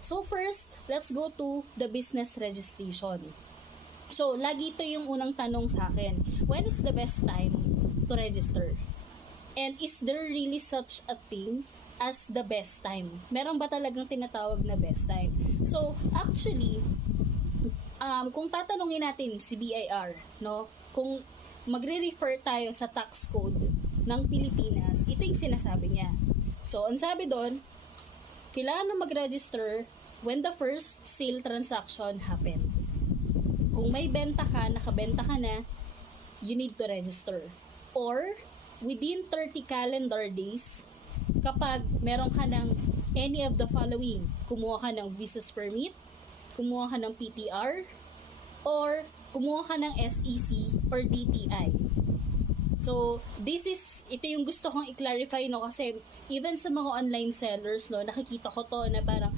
So first, let's go to the business registration. So, lagi ito yung unang tanong sa akin. When is the best time to register? And is there really such a thing as the best time? Meron ba talagang tinatawag na best time? So, actually, kung tatanungin natin si BIR, no? Kung magre-refer tayo sa tax code ng Pilipinas, ito yung sinasabi niya. So, ang sabi doon, kailangan na mag-register when the first sale transaction happened. Kung may benta ka, nakabenta ka na, you need to register. Or, within 30 calendar days, kapag meron ka ng any of the following, kumuha ka ng business permit, kumuha ka ng PTR, or kumuha ka ng SEC or DTI. So, ito yung gusto kong i-clarify, no, kasi even sa mga online sellers, no, nakikita ko to na parang,